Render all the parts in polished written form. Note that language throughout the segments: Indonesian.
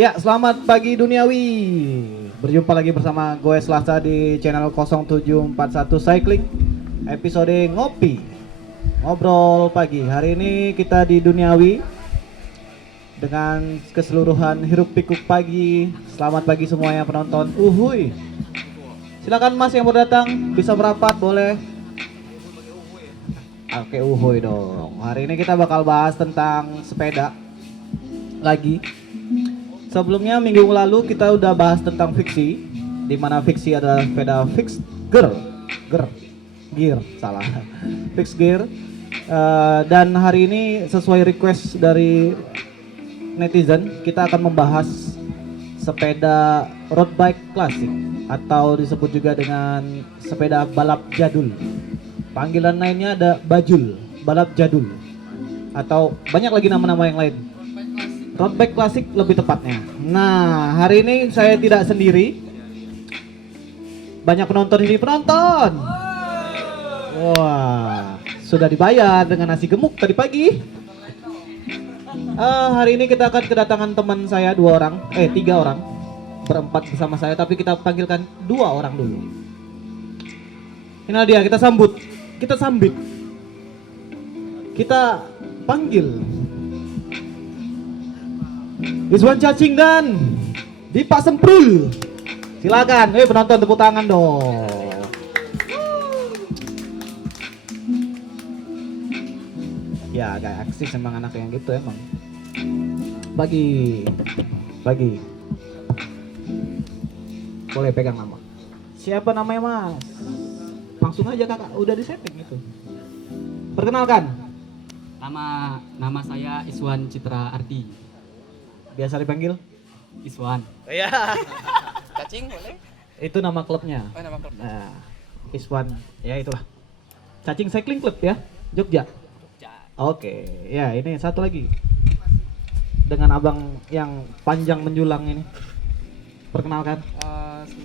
Ya, selamat pagi duniawi. Berjumpa lagi bersama gue Selasa di channel 0741 Cycling. Episode ngopi, ngobrol pagi. Hari ini kita di duniawi dengan keseluruhan hiruk pikuk pagi. Selamat pagi semuanya penonton. Uhuy. Silakan Mas yang baru datang bisa merapat boleh. Oke, uhuy dong. Hari ini kita bakal bahas tentang sepeda lagi. Sebelumnya minggu lalu kita udah bahas tentang fiksi, di mana fiksi adalah sepeda fixed gear, salah, fixed gear. Dan hari ini sesuai request dari netizen, kita akan membahas sepeda road bike klasik atau disebut juga dengan sepeda balap jadul. Panggilan lainnya ada bajul, balap jadul, atau banyak lagi nama-nama yang lain. Road bike klasik lebih tepatnya. Nah, hari ini saya tidak sendiri. Banyak penonton ini, penonton. Wah, sudah dibayar dengan nasi gemuk tadi pagi. Hari ini kita akan kedatangan teman saya 3 orang. Berempat bersama saya, tapi kita panggilkan 2 orang dulu. Ini dia, kita sambut. Kita sambit. Kita panggil Iswan Cacing dan Dipa Semprul. Silakan, penonton tepuk tangan dong. Ya agak eksis emang anak yang gitu emang. Bagi. Boleh pegang nama. Siapa namanya Mas? Langsung aja kakak, udah di setting itu. Perkenalkan. Nama saya Iswan Citra Ardi. Biasa dipanggil Iswan. Iya. Cacing boleh? itu nama klubnya. Oh, nama klub. Nah, Iswan, ya itulah. Cacing Cycling Club ya, Jogja. Oke, ya ini satu lagi. Dengan abang yang panjang menjulang ini. Perkenalkan.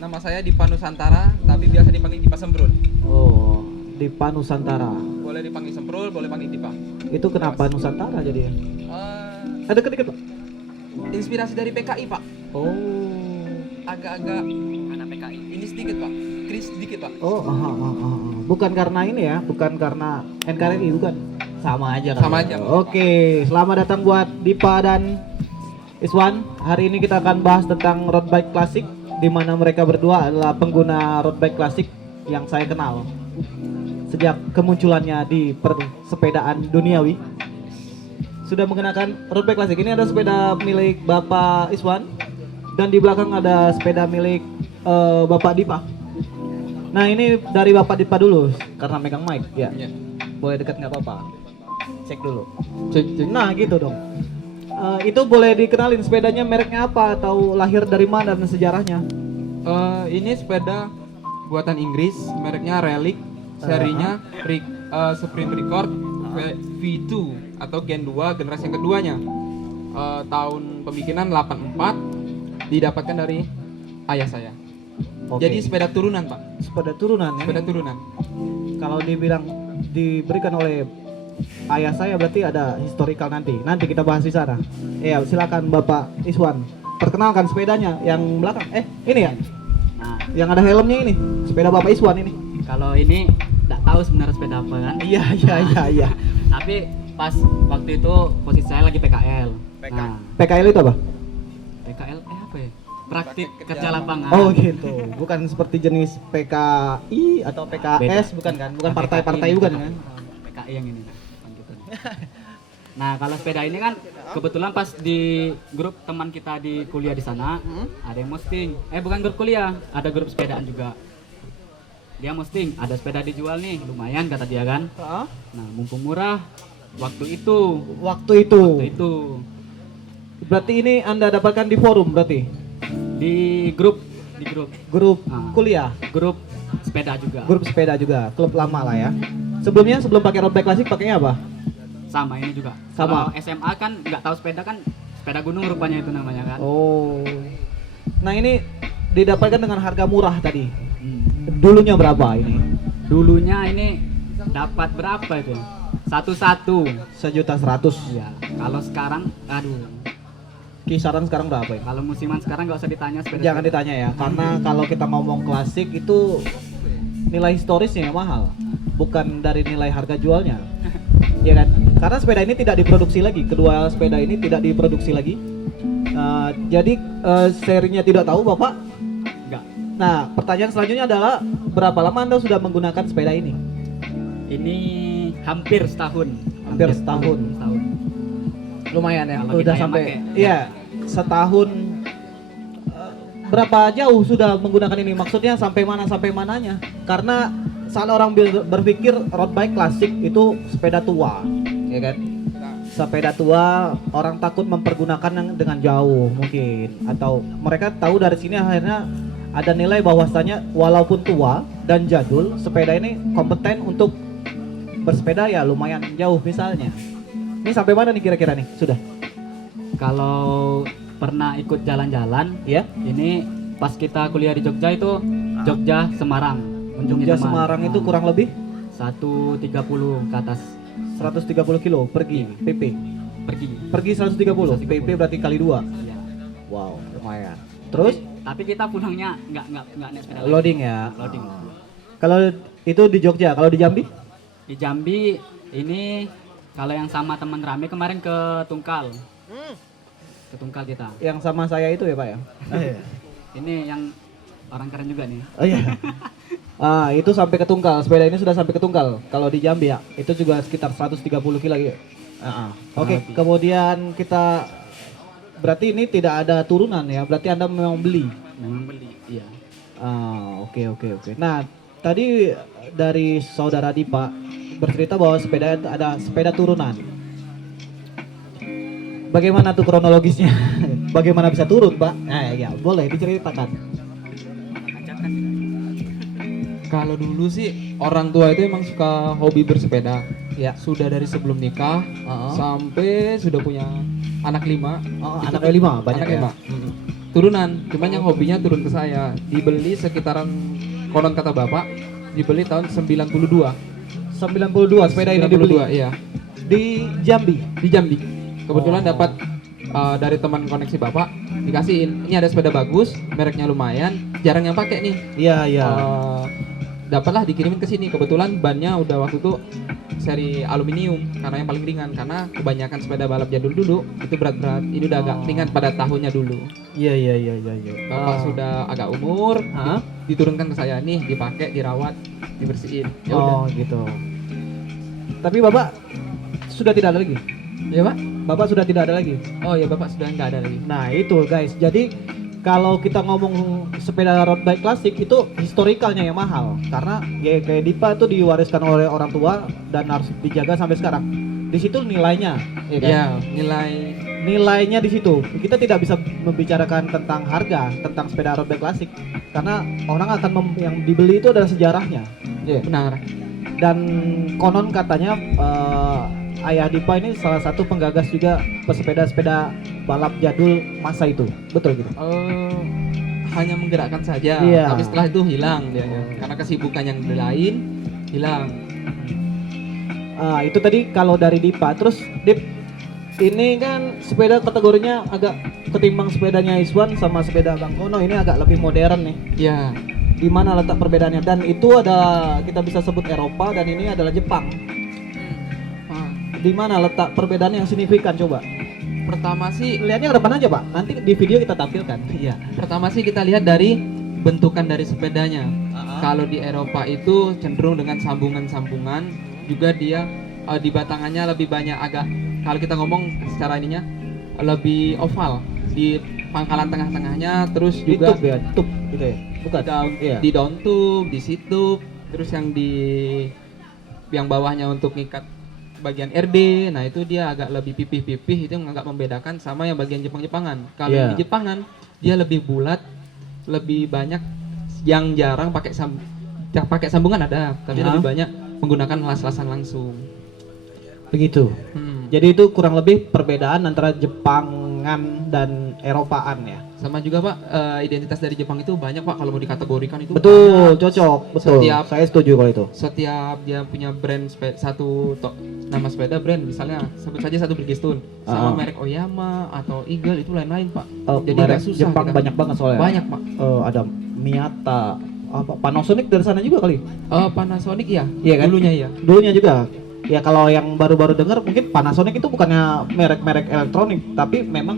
Nama saya Dipa Nusantara, tapi biasa dipanggil Dipa Semprul. Oh, Dipa Nusantara. Boleh dipanggil Semprul, boleh panggil Dipa. Itu kenapa Nusantara jadi ya? Eh, Deket-deket Pak. Inspirasi dari PKI, Pak. Oh. Agak-agak anak PKI. Ini sedikit, Pak. Kris sedikit, Pak. Oh, aha. Bukan karena ini ya, bukan karena NKRI, bukan. Sama aja kan. Sama aja. Oke, selamat datang buat Dipa dan Iswan. Hari ini kita akan bahas tentang road bike klasik, di mana mereka berdua adalah pengguna road bike klasik yang saya kenal sejak kemunculannya di persepedaan duniawi. Sudah menggunakan road bike klasik. Ini ada sepeda milik Bapak Iswan dan di belakang ada sepeda milik Bapak Dipa. Nah, ini dari Bapak Dipa dulu karena megang mic ya. Iya. Boleh dekat nggak apa-apa. Cek dulu. Cek. Nah, gitu dong. Itu boleh dikenalin sepedanya mereknya apa atau lahir dari mana dan sejarahnya? Ini sepeda buatan Inggris, mereknya Relic, serinya Sprint Record V2 atau Gen 2 generasi yang keduanya. Tahun pembikinan 84, didapatkan dari ayah saya. Oke. Jadi sepeda turunan, Pak. Sepeda turunan ya. Sepeda turunan. Kalau dibilang diberikan oleh ayah saya berarti ada historical nanti. Nanti kita bahas di sana. Ya, silakan Bapak Iswan. Perkenalkan sepedanya yang belakang. Ini ya. Nah, Yang ada helmnya ini. Sepeda Bapak Iswan ini. kalau ini nggak tahu sebenarnya sepeda apa kan. Iya. Tapi pas waktu itu posisi saya lagi PKL. PK. Nah, PKL itu apa? PKL apa ya? Praktik Praktik kerja kerja lapangan. Oh gitu. Bukan seperti jenis PKI atau PKS bukan kan? Bukan partai-partai ini, bukan kan? PKI yang ini. Bukan gitu. Nah, kalau sepeda ini kan kebetulan pas di grup teman kita di kuliah di sana ada yang posting. Bukan grup kuliah, ada grup sepedaan juga. Dia posting, ada sepeda dijual nih, lumayan kata dia kan. Hah? Nah, mumpung murah waktu itu. Waktu itu. Berarti ini Anda dapatkan di forum berarti? di grup Grup Ah. kuliah, grup sepeda juga. grup sepeda juga, klub lama lah ya. Sebelum pakai road bike klasik pakainya apa? Sama ini juga. Sama. Kalau SMA kan nggak tahu sepeda kan sepeda gunung rupanya itu namanya kan. Oh. Nah, ini didapatkan dengan harga murah tadi. Hmm. Dulunya berapa ini? Dulunya ini dapat berapa itu? Satu-satu. 1.100.000. Ya, kalau sekarang, aduh, kisaran sekarang berapa ya? Kalau musiman sekarang nggak usah ditanya sepeda. Jangan ditanya ya, karena kalau kita ngomong klasik itu nilai historisnya yang mahal, bukan dari nilai harga jualnya, ya kan? Karena sepeda ini tidak diproduksi lagi, kedua sepeda ini tidak diproduksi lagi. Jadi serinya tidak tahu Bapak. Enggak. Nah, pertanyaan selanjutnya adalah berapa lama Anda sudah menggunakan sepeda ini? Ini hampir setahun. Hampir setahun. Lumayan ya. Kalau Udah kita yang sampai, pakai. iya, setahun. Berapa jauh sudah menggunakan ini? Maksudnya sampai mana sampai mananya? Karena saat orang berpikir road bike klasik itu sepeda tua, ya kan? Sepeda tua orang takut mempergunakan yang dengan jauh mungkin, atau mereka tahu dari sini akhirnya ada nilai bahwasanya walaupun tua dan jadul, sepeda ini kompeten untuk bersepeda ya lumayan jauh misalnya. Ini sampai mana nih kira-kira nih? Sudah? Kalau pernah ikut jalan-jalan, Ya? ini pas kita kuliah di Jogja itu Jogja Semarang. Kunjungi Jogja teman. Semarang itu kurang lebih 130 ke atas 130 kilo pergi PP. pergi. Pergi 130, 130. PP berarti kali 2. Ya. Wow, lumayan. Terus Tapi kita pulangnya nggak naik sepeda lagi. loading ya. Loading. Kalau itu di Jogja, kalau di Jambi? Di Jambi ini kalau yang sama teman rame kemarin ke Tungkal. Ke Tungkal kita. Yang sama saya itu ya Pak ya? Ini yang orang keren juga nih. Oh iya. Itu sampai ke Tungkal. Sepeda ini sudah sampai ke Tungkal. Kalau di Jambi ya, itu juga sekitar 130 kilo gitu. Oke, kemudian kita berarti ini tidak ada turunan ya. Berarti Anda memang beli. Memang beli. Iya. Oke. Nah, tadi dari saudara Dipa bercerita bahwa sepeda ada sepeda turunan. Bagaimana tuh kronologisnya? Bagaimana bisa turun, Pak? Ya, boleh diceritakan. Kalau dulu sih orang tua itu emang suka hobi bersepeda. Ya. Sudah dari sebelum nikah Oh. sampai sudah punya anak 5. Oh, Itu anaknya 5, banyak anak ya. 5. Turunan, cuman yang hobinya turun ke saya. Dibeli sekitaran konon kata bapak, dibeli tahun 92. 92 sepeda ini dibeli 92, iya. di Jambi. Di Jambi. Kebetulan Oh. dapat dari teman koneksi bapak dikasihin. Ini ada sepeda bagus, mereknya lumayan, jarang yang pakai nih. Iya, iya. Dapatlah dikirimin ke sini. Kebetulan bannya udah waktu itu seri aluminium karena yang paling ringan, karena kebanyakan sepeda balap jadul dulu itu berat-berat. Ini udah agak ringan pada tahunnya dulu. Iya. Bapak sudah agak umur, Hah? diturunkan ke saya nih, dipakai, dirawat, dibersihin. Ya udah. Oh, gitu. Tapi Bapak sudah tidak ada lagi. Ya pak? Bapak sudah tidak ada lagi. Oh ya bapak sudah nggak ada lagi. Nah, itu guys. Jadi kalau kita ngomong sepeda road bike klasik itu historikalnya yang mahal, karena ya kayak Dipa itu diwariskan oleh orang tua dan harus dijaga sampai sekarang. Di situ nilainya, ya kan? Ya nilai. Nilainya di situ. Kita tidak bisa membicarakan tentang harga, tentang sepeda road bike klasik, karena orang akan yang dibeli itu adalah sejarahnya. Ya. Benar. Dan konon katanya Ayah Dipa ini salah satu penggagas juga pesepeda-sepeda balap jadul masa itu. Betul gitu? Hanya menggerakkan saja, Iya. tapi setelah itu hilang dia, karena kesibukan yang lain hilang. Itu tadi kalau dari Dipa. Terus Dip, ini kan sepeda kategorinya agak ketimbang sepedanya Iswan sama sepeda Bang Kono ini agak lebih modern nih. Ya, Di mana letak perbedaannya? Dan itu ada kita bisa sebut Eropa dan ini adalah Jepang. Di mana letak perbedaannya yang signifikan coba? pertama sih Lihatnya ke depan aja Pak. Nanti di video kita tampilkan. Iya. kita lihat dari bentukan dari sepedanya. Kalau di Eropa itu cenderung dengan sambungan-sambungan, juga dia di batangannya lebih banyak agak, kalau kita ngomong secara ininya lebih oval di pangkalan tengah-tengahnya, terus Di juga tube ya, tube gitu ya. Bukan. Iya. di down tube, di situ, terus yang bawahnya untuk ngikat bagian RD, nah itu dia agak lebih pipih-pipih, itu yang agak membedakan sama yang bagian Jepang-Jepangan. Kalau Iya. di Jepangan dia lebih bulat, lebih banyak, yang jarang pakai sambungan ada, tapi lebih banyak menggunakan las-lasan langsung. Begitu. Jadi itu kurang lebih perbedaan antara Jepang Jepangan dan Eropaan ya. Sama juga Pak, identitas dari Jepang itu banyak Pak kalau mau dikategorikan itu. Betul, cocok, betul. Setiap- Saya setuju kalau itu. Setiap dia punya brand nama sepeda brand, misalnya sebut saja satu Bridgestone sama merek Oyama atau Eagle itu lain-lain Pak. Jadi Merek agak susah Jepang kita. banyak banget soalnya. Banyak Pak. Ada Miyata, apa Panasonic dari sana juga kali. Panasonic ya, Iya kan? dulunya ya. Dulunya juga. Ya kalau yang baru-baru dengar mungkin Panasonic itu bukannya merek-merek elektronik, tapi memang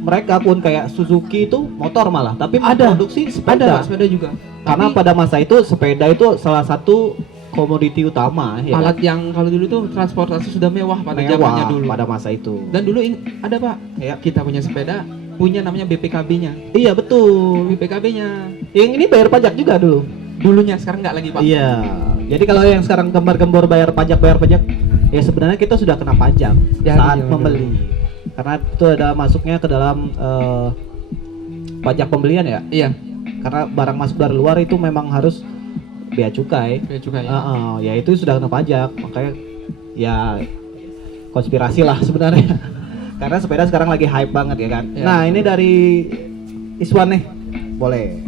mereka pun kayak Suzuki itu motor malah, tapi Ada. produksi Ada sepeda. Pak, sepeda juga. Karena Tapi pada masa itu sepeda itu salah satu komoditi utama ya. alat yang kalau dulu tuh transportasi sudah mewah pada Mewah zamannya dulu. pada masa itu. Dan dulu ada Pak, Ya. kita punya sepeda punya namanya BPKB-nya. Iya betul. BPKB-nya Yang ini bayar pajak juga dulu. dulunya, sekarang nggak lagi Pak. Iya. Jadi kalau yang sekarang gembar-gembor bayar pajak, ya sebenarnya kita sudah kena pajak Ya, saat iya, membeli. Karena itu ada masuknya ke dalam pajak pembelian ya. Iya, Karena barang masuk dari luar itu memang harus bea cukai. bea cukai. Ya itu sudah kena pajak. Makanya ya konspirasi lah sebenarnya. Karena sepeda sekarang lagi hype banget ya kan. Ya. Nah, ini dari Iswan nih. Boleh.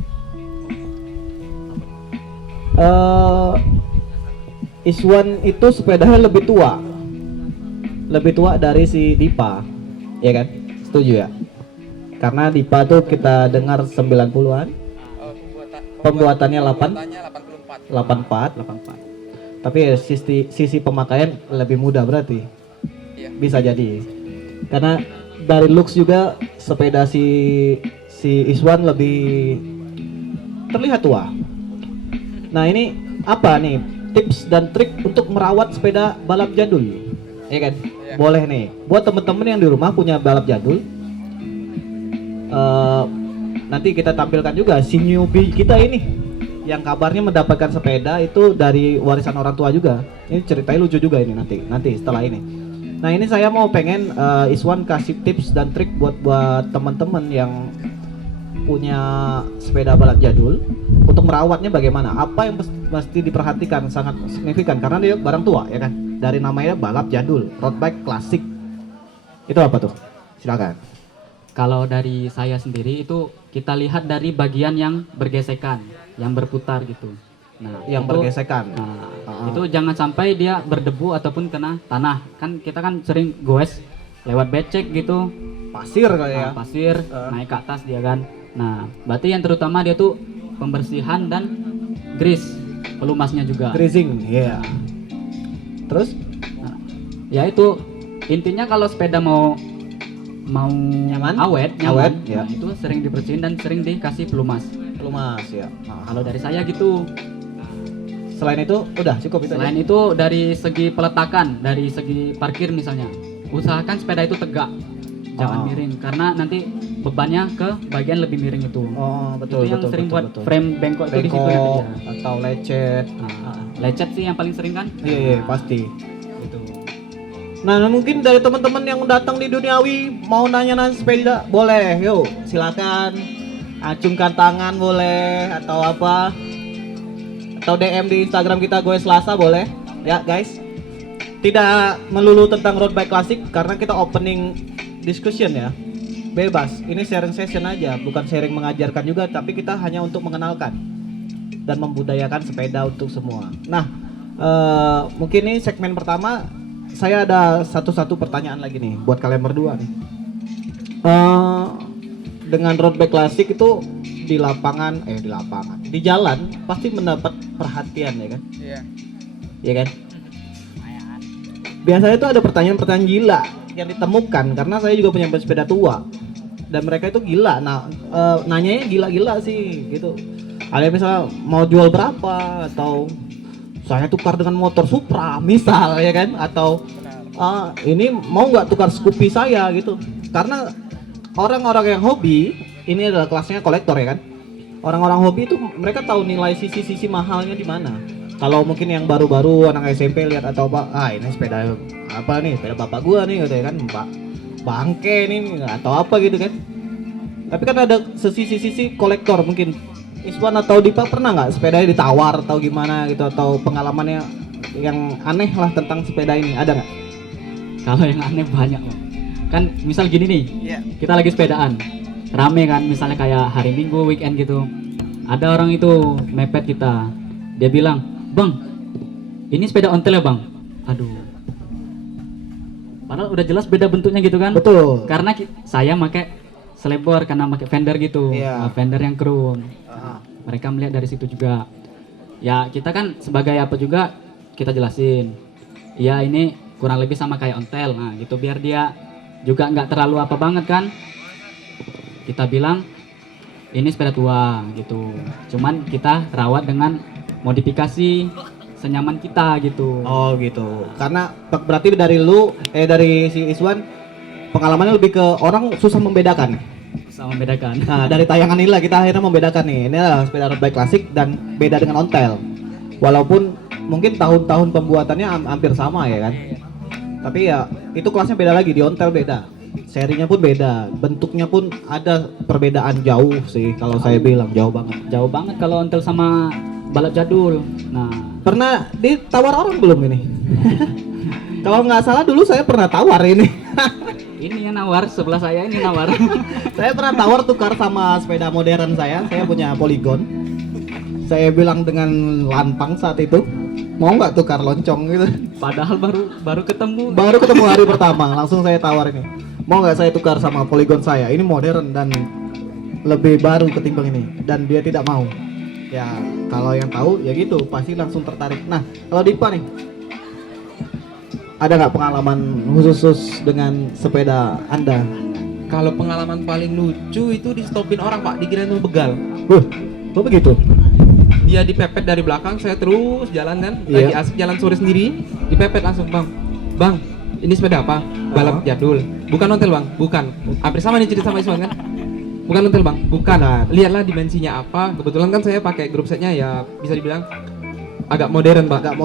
Iswan itu sepedanya lebih tua. Lebih tua dari si Dipa. Ya kan? Setuju ya? Karena Dipa tuh kita dengar 90-an. Pembuatannya 84. Tapi ya, sisi pemakaian lebih mudah berarti. Iya. Bisa jadi. Karena dari looks juga sepeda si Iswan lebih terlihat tua. Nah, ini apa nih tips dan trik untuk merawat sepeda balap jadul? Ya kan? Iya. Boleh nih. Buat temen-temen yang di rumah punya balap jadul, nanti kita tampilkan juga si newbie kita ini yang kabarnya mendapatkan sepeda itu dari warisan orang tua juga. Ini ceritanya lucu juga ini nanti setelah ini. Nah, ini saya mau pengen Iswan kasih tips dan trik buat teman-teman yang punya sepeda balap jadul untuk merawatnya bagaimana? Apa yang mesti diperhatikan sangat signifikan karena dia barang tua ya kan? Dari namanya balap jadul, road bike klasik. Itu apa tuh? Silakan. Kalau dari saya sendiri itu kita lihat dari bagian yang bergesekan, yang berputar gitu. Nah, Yang itu- bergesekan. Nah, Ah. itu jangan sampai dia berdebu ataupun kena tanah. Kan kita kan sering goes lewat becek gitu, Pasir kali ya. pasir, Ah. naik ke atas dia kan. Nah, berarti yang terutama dia tuh pembersihan dan grease, pelumasnya juga. Greasing, iya. Terus Nah, ya itu intinya kalau sepeda mau Nyaman? awet, Awet, nyaman, ya. nah, itu sering dibersihin dan sering dikasih pelumas. pelumas ya. Kalau dari saya gitu. Selain itu udah cukup itu. Selain itu dari segi peletakan, dari segi parkir misalnya, usahakan sepeda itu tegak, jangan Oh. miring karena nanti bebannya ke bagian lebih miring itu. Oh, betul Itu yang betul sering betul, buat betul. frame bengkok itu di situ yang Bengkok kerja. atau lecet. Nah, lecet sih yang paling sering kan? Iya, iya, Nah, pasti. Gitu. Nah, mungkin dari teman-teman yang datang di Duniawi mau nanya-nanya sepeda, boleh, yuk silakan acungkan tangan boleh atau apa, atau DM di Instagram kita Gue Selasa boleh, ya guys. Tidak melulu tentang road bike klasik karena kita opening discussion ya, bebas. Ini sharing session aja, bukan sharing mengajarkan juga, tapi kita hanya untuk mengenalkan dan membudayakan sepeda untuk semua. Nah, mungkin ini segmen pertama. Saya ada satu pertanyaan lagi nih buat kalian berdua nih. Dengan road bike klasik itu di jalan pasti mendapat perhatian ya kan? Iya. Iya kan? Biasanya itu ada pertanyaan-pertanyaan gila yang ditemukan karena saya juga punya sepeda tua dan mereka itu gila. Nah, nanyanya gila-gila sih gitu. Ada misalnya mau jual berapa atau saya tukar dengan motor Supra misal ya kan, atau ini mau nggak tukar Scoopy saya gitu. Karena orang-orang yang hobi ini adalah kelasnya kolektor ya kan. Orang-orang hobi itu mereka tahu nilai sisi-sisi mahalnya di mana. Kalau mungkin yang baru-baru anak SMP lihat atau apa, ini sepeda apa nih, sepeda bapak gua nih gitu ya kan, Pak bangke nih atau apa gitu kan. Tapi kan ada sisi-sisi kolektor mungkin. Iswan atau Dipa pernah nggak sepedanya ditawar atau gimana gitu, atau pengalamannya yang aneh lah tentang sepeda ini, ada nggak? Kalau yang aneh banyak, Bang. kan misal gini nih, kita lagi sepedaan, rame kan, misalnya kayak hari Minggu, weekend gitu, ada orang itu mepet kita, dia bilang, bang, ini sepeda ontel ya bang, aduh, padahal udah jelas beda bentuknya gitu kan, Betul. karena saya pakai selebor karena pakai fender gitu, Iya. fender yang chrome, Ah. mereka melihat dari situ juga, ya kita kan sebagai apa juga kita jelasin, ya ini kurang lebih sama kayak ontel, nah gitu biar dia juga nggak terlalu apa banget kan, kita bilang ini sepeda tua gitu, cuman kita rawat dengan modifikasi senyaman kita gitu. Oh gitu. Karena berarti dari si Iswan pengalamannya lebih ke orang susah membedakan. Sama membedakan. Nah, dari tayangan inilah kita akhirnya membedakan nih. Ini adalah sepeda road bike klasik dan beda dengan ontel. Walaupun mungkin tahun-tahun pembuatannya hampir sama ya kan. Tapi ya itu kelasnya beda lagi, di ontel beda. Serinya pun beda, bentuknya pun ada perbedaan jauh sih kalau saya bilang jauh banget. Jauh banget kalau ontel sama balap jadul. Nah, Pernah ditawar orang belum ini? Kalau nggak salah dulu saya pernah tawar ini. ini ya nawar sebelah saya ini nawar. Saya pernah tawar tukar sama sepeda modern saya punya Polygon. Saya bilang dengan lantang saat itu, mau nggak tukar loncong gitu. Padahal baru ketemu. Baru ketemu hari pertama, langsung saya tawar ini. Mau nggak saya tukar sama Polygon saya? Ini modern dan lebih baru ketimbang ini. Dan dia tidak mau. Ya kalau yang tahu ya gitu, pasti langsung tertarik. Nah kalau Dipa nih, ada nggak pengalaman khusus dengan sepeda Anda? Kalau pengalaman paling lucu itu di stopin orang pak, dikirain mau begal. Kok begitu? Dia dipepet dari belakang, saya terus jalan kan, Iya. lagi asik jalan sore sendiri, dipepet langsung bang, ini sepeda apa? Balap jadul, bukan ontel bang, bukan. Hampir sama nih cerita sama Iswan kan? Bukan ontel bang, bukan. Bukan. Lihatlah dimensinya apa. Kebetulan kan saya pakai grup setnya ya bisa dibilang agak modern pak. Agak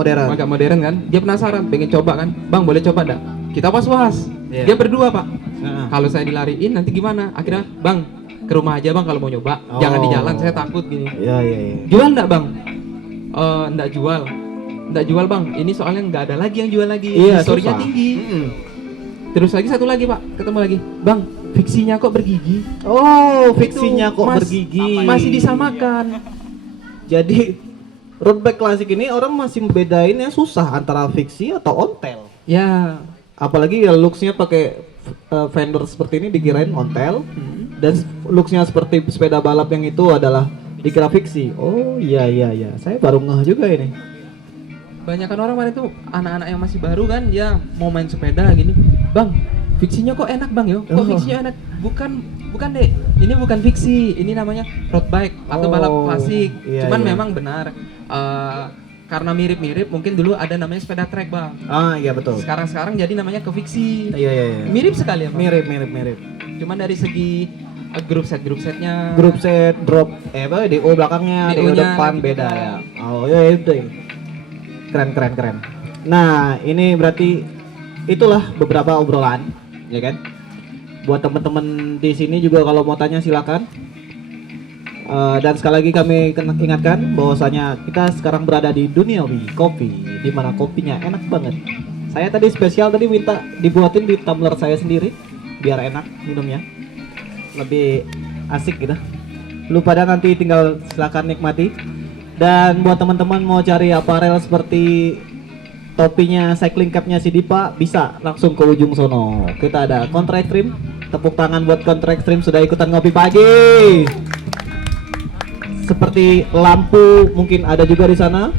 modern kan. Dia penasaran, pengen coba kan. Bang boleh coba dak? Kita was-was. Iya. Dia berdua pak. Nah, Kalau saya dilariin nanti gimana? Akhirnya bang ke rumah aja bang kalau mau nyoba. Jangan di Oh. jalan, saya takut gini. iya. Jual enggak bang? Enggak jual. Enggak jual bang. Ini soalnya nggak ada lagi yang jual lagi. Iya, Historinya susah. tinggi. Mm-mm. Terus lagi satu lagi pak, ketemu lagi. Bang, fiksinya kok bergigi? Oh, fiksinya Itu kok mas- bergigi. Masih disamakan. Jadi road bike klasik ini orang masih membedainnya susah antara fiksi atau ontel. Ya. Apalagi ya looksnya pakai fender seperti ini dikirain ontel, dan looksnya seperti sepeda balap yang itu adalah dikira fiksi. Oh iya, saya baru ngeh juga ini. Banyakan orang mana itu anak-anak yang masih baru kan, dia mau main sepeda gini. Bang, fiksinya kok enak bang yo? Kok Oh. fiksinya enak? Bukan deh. Ini bukan fiksi. Ini namanya road bike atau balap Oh, klasik. iya, Cuman iya. memang benar. Karena mirip-mirip, mungkin dulu ada namanya sepeda trek bang. Ah iya betul. Sekarang jadi namanya ke fiksi. Iya. Mirip sekali ya bang. Mirip. Cuman dari segi grup setnya. Grup set drop apa DO belakangnya, DO DO-nya depan gitu. beda ya. Oh iya itu. Keren. Nah, ini berarti itulah beberapa obrolan, ya kan? Buat teman-teman di sini juga kalau mau tanya silakan. Dan sekali lagi kami ingatkan bahwasanya kita sekarang berada di Duniawi Kopi, di mana kopinya enak banget. Saya tadi spesial tadi minta dibuatin di tumbler saya sendiri biar enak minumnya. Lebih asik gitu. Lu pada nanti tinggal silakan nikmati. Dan buat teman-teman mau cari aparel seperti topinya cycling capnya si Dipa, bisa langsung ke ujung sono. Kita ada Contra Extreme. Tepuk tangan buat Contra Extreme sudah ikutan ngopi pagi. Seperti lampu mungkin ada juga di sana,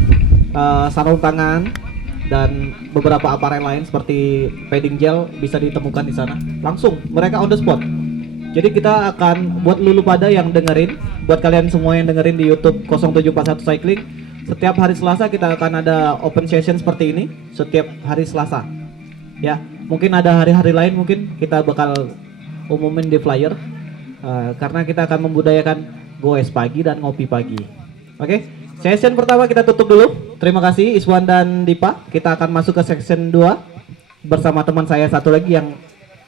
sarung tangan dan beberapa aparel lain seperti padding gel bisa ditemukan di sana. Langsung mereka on the spot. Jadi kita akan buat lulu pada yang dengerin, buat kalian semua yang dengerin di YouTube 0741 Cycling, setiap hari Selasa kita akan ada open session seperti ini setiap hari Selasa. Ya, mungkin ada hari-hari lain mungkin kita bakal umumin di flyer, karena kita akan membudayakan goes pagi dan ngopi pagi. Oke, session pertama kita tutup dulu. Terima kasih Iswan dan Dipa. Kita akan masuk ke section 2 bersama teman saya satu lagi yang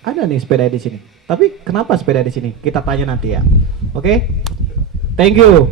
ada nih sepeda di sini. Tapi kenapa sepeda di sini? Kita tanya nanti ya. Oke? Thank you.